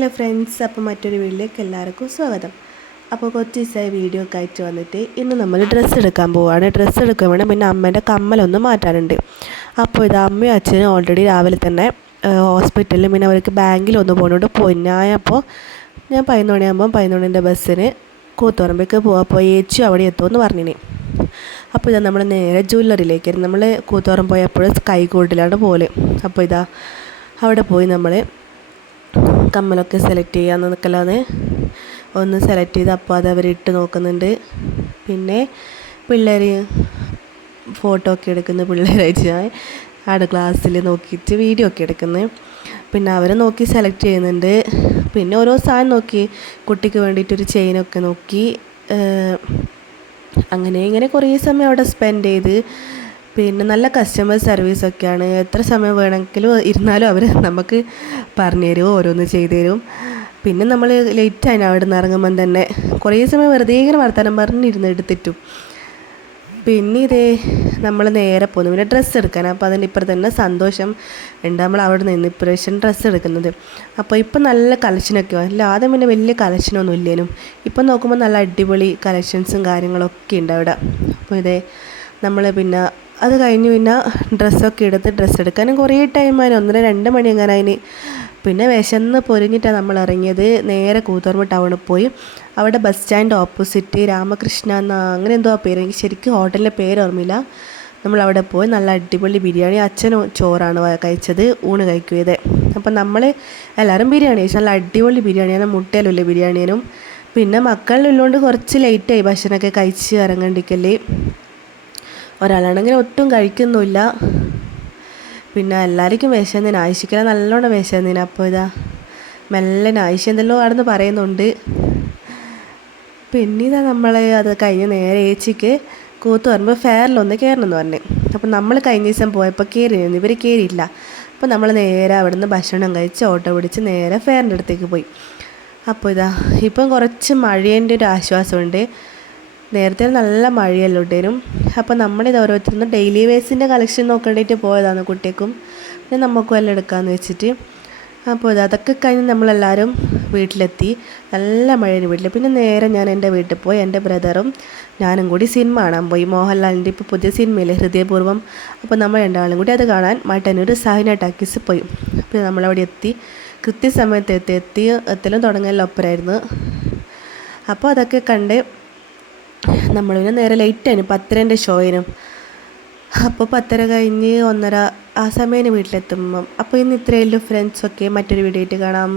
Hello friends, അപ്പോൾ മറ്റൊരു വീഡിയോയിലേക്ക് എല്ലാവർക്കും സ്വാഗതം. അപ്പോൾ കുറച്ച് ദിവസമായി വീഡിയോ ഒക്കെ അയച്ചു വന്നിട്ട് ഇന്ന് നമ്മൾ ഡ്രസ്സ് എടുക്കാൻ പോവുകയാണ്. ഡ്രസ്സ് എടുക്കാൻ വേണം, പിന്നെ അമ്മേൻ്റെ കമ്മലൊന്ന് മാറ്റാനുണ്ട്. അപ്പോൾ ഇത് അമ്മയും അച്ഛനും ഓൾറെഡി രാവിലെ തന്നെ ഹോസ്പിറ്റലിൽ, പിന്നെ അവർക്ക് ബാങ്കിലൊന്ന് പോകുന്നതുകൊണ്ട് പോയി. ഞാൻ 11 മണിയാകുമ്പം 11 ബസ്സിന് കൂത്തുപറമ്പേക്ക് പോകാൻ പോയി. ഏച്ചു അവിടെ എത്തുമെന്ന് പറഞ്ഞിനി. അപ്പോൾ ഇതാ നമ്മൾ നേരെ ജ്വല്ലറിയിലേക്കായിരുന്നു. നമ്മൾ കൂത്തുപറമ്പ് പോയപ്പോൾ സ്കൈ ഗോൾഡിലാണ് പോലെ. അപ്പോൾ ഇതാ അവിടെ പോയി നമ്മൾ കമ്മലൊക്കെ സെലക്ട് ചെയ്യാമെന്ന് നിൽക്കലാന്ന് ഒന്ന് സെലക്ട് ചെയ്ത് അപ്പോൾ അത് അവരിട്ട് നോക്കുന്നുണ്ട്. പിന്നെ പിള്ളേർ ഫോട്ടോ ഒക്കെ എടുക്കുന്ന പിള്ളേരായിട്ട് ഞാൻ അവിടെ ക്ലാസ്സിൽ നോക്കിയിട്ട് വീഡിയോ ഒക്കെ എടുക്കുന്നത്. പിന്നെ അവരെ നോക്കി സെലക്ട് ചെയ്യുന്നുണ്ട്. പിന്നെ ഓരോ സാധനം നോക്കി, കുട്ടിക്ക് വേണ്ടിയിട്ടൊരു ചെയിനൊക്കെ നോക്കി. അങ്ങനെ ഇങ്ങനെ കുറേ സമയം അവിടെ സ്പെൻഡ് ചെയ്ത്. പിന്നെ നല്ല കസ്റ്റമർ സർവീസൊക്കെയാണ്. എത്ര സമയം വേണമെങ്കിലും ഇരുന്നാലും അവർ നമുക്ക് പറഞ്ഞു തരും, ഓരോന്ന് ചെയ്തു തരും. പിന്നെ നമ്മൾ ലേറ്റായി അവിടെ നിന്ന് ഇറങ്ങുമ്പം തന്നെ കുറേ സമയം വെറുതെ ഇങ്ങനെ വർത്തമാനം പറഞ്ഞിരുന്ന് എടുത്തിട്ടും. പിന്നെ നമ്മൾ നേരെ പോകുന്നു പിന്നെ ഡ്രസ്സ് എടുക്കാൻ. അപ്പോൾ അതിൻ്റെ ഇപ്പുറത്ത് തന്നെ സന്തോഷം ഉണ്ട്, നമ്മൾ അവിടെ നിന്ന് ഇപ്രാവശ്യം ഡ്രസ്സ് എടുക്കുന്നത്. അപ്പോൾ ഇപ്പം നല്ല കളക്ഷനൊക്കെ അല്ല, ആദ്യം പിന്നെ വലിയ കളക്ഷനൊന്നും ഇല്ലേനും. ഇപ്പം നോക്കുമ്പോൾ നല്ല അടിപൊളി കളക്ഷൻസും കാര്യങ്ങളൊക്കെ ഉണ്ട് അവിടെ. അപ്പോൾ നമ്മൾ പിന്നെ അത് കഴിഞ്ഞ് പിന്നെ ഡ്രസ്സൊക്കെ എടുത്ത് ഡ്രസ്സ് എടുക്കാനും കുറേ ടൈമായി, 1-2 മണി എങ്ങനെ അതിന്. പിന്നെ വിശന്ന് പൊരിഞ്ഞിട്ടാണ് നമ്മൾ ഇറങ്ങിയത്. നേരെ കൂത്തുപറമ്പ് ടൗണിൽ പോയി. അവിടെ ബസ് സ്റ്റാൻഡ് ഓപ്പോസിറ്റ് രാമകൃഷ്ണ അങ്ങനെ എന്തോ പേര്, എനിക്ക് ശരിക്കും ഹോട്ടലിൻ്റെ പേര് ഓർമ്മയില്ല. നമ്മളവിടെ പോയി നല്ല അടിപൊളി ബിരിയാണി, അച്ഛനും ചോറാണ് കഴിച്ചത്, ഊണ് കഴിക്കുകയത്. അപ്പം നമ്മൾ എല്ലാവരും ബിരിയാണി കഴിച്ചു. നല്ല അടിപൊളി ബിരിയാണിയാണ്, മുട്ടയിലുള്ള ബിരിയാണിയും. പിന്നെ മക്കളിലുള്ളതുകൊണ്ട് കുറച്ച് ലേറ്റായി ഭക്ഷണമൊക്കെ കഴിച്ച് ഇറങ്ങണ്ടിക്കല്ലേ. ഒരാളാണെങ്കിൽ ഒട്ടും കഴിക്കുന്നില്ല. പിന്നെ എല്ലാവർക്കും വിശന്നതിന്, ആയിഷിക്കല നല്ലോണം വിശന്നതിന്. അപ്പോൾ മെല്ലെ ആയിഷ എന്തെല്ലോ ആടെന്ന് പറയുന്നുണ്ട്. പിന്നെ നമ്മൾ അത് കഴിഞ്ഞ് നേരെ ഏച്ചിക്ക് കൂത്തുപറമ്പ് ഫെയറിലൊന്ന് കയറണമെന്ന് പറഞ്ഞു. അപ്പോൾ നമ്മൾ കഴിഞ്ഞ ദിവസം പോയപ്പോൾ കയറിയിരുന്നു, ഇവർ കയറിയില്ല. അപ്പോൾ നമ്മൾ നേരെ അവിടെ നിന്ന് ഭക്ഷണം കഴിച്ച് ഓട്ടോ പിടിച്ച് നേരെ ഫെയറിൻ്റെ അടുത്തേക്ക് പോയി. അപ്പോൾ ഇപ്പം കുറച്ച് മഴേൻ്റെ ഒരു ആശ്വാസമുണ്ട്. നേരത്തെ നല്ല മഴയല്ലോ ഇട്ടേനും. അപ്പോൾ നമ്മളിത് ഓരോരുത്തരും ഡെയിലി വേസിൻ്റെ കളക്ഷൻ നോക്കേണ്ടിയിട്ട് പോയതാണ് കുട്ടിക്കും, പിന്നെ നമുക്കും എല്ലാം എടുക്കാമെന്ന് വെച്ചിട്ട്. അപ്പോൾ അതൊക്കെ കഴിഞ്ഞ് നമ്മളെല്ലാവരും വീട്ടിലെത്തി. നല്ല മഴയാണ് വീട്ടിൽ. പിന്നെ നേരെ ഞാൻ എൻ്റെ വീട്ടിൽ പോയി. എൻ്റെ ബ്രദറും ഞാനും കൂടി സിനിമ കാണാൻ പോയി. മോഹൻലാലിൻ്റെ ഇപ്പോൾ പുതിയ സിനിമയിലെ ഹൃദയപൂർവ്വം. അപ്പോൾ നമ്മൾ രണ്ടാളും കൂടി അത് കാണാൻ മട്ടന്നൂർ സാഹിന ടാക്കീസ് പോയി. അപ്പോൾ നമ്മളവിടെ എത്തി. കൃത്യസമയത്ത് എത്തലും തുടങ്ങലും ഒപ്പരായിരുന്നു. അപ്പോൾ അതൊക്കെ കണ്ട് നമ്മൾ പിന്നെ നേരെ ലേറ്റായിരുന്നു, 10:30 ഷോയിനും. അപ്പോൾ 10:30 കഴിഞ്ഞ് 1:30 ആ സമയം വീട്ടിലെത്തുമ്പം. അപ്പോൾ ഇന്ന് ഇത്രയേ ഉള്ളൂ ഫ്രണ്ട്സൊക്കെ. മറ്റൊരു വീഡിയോ ആയിട്ട് കാണാം.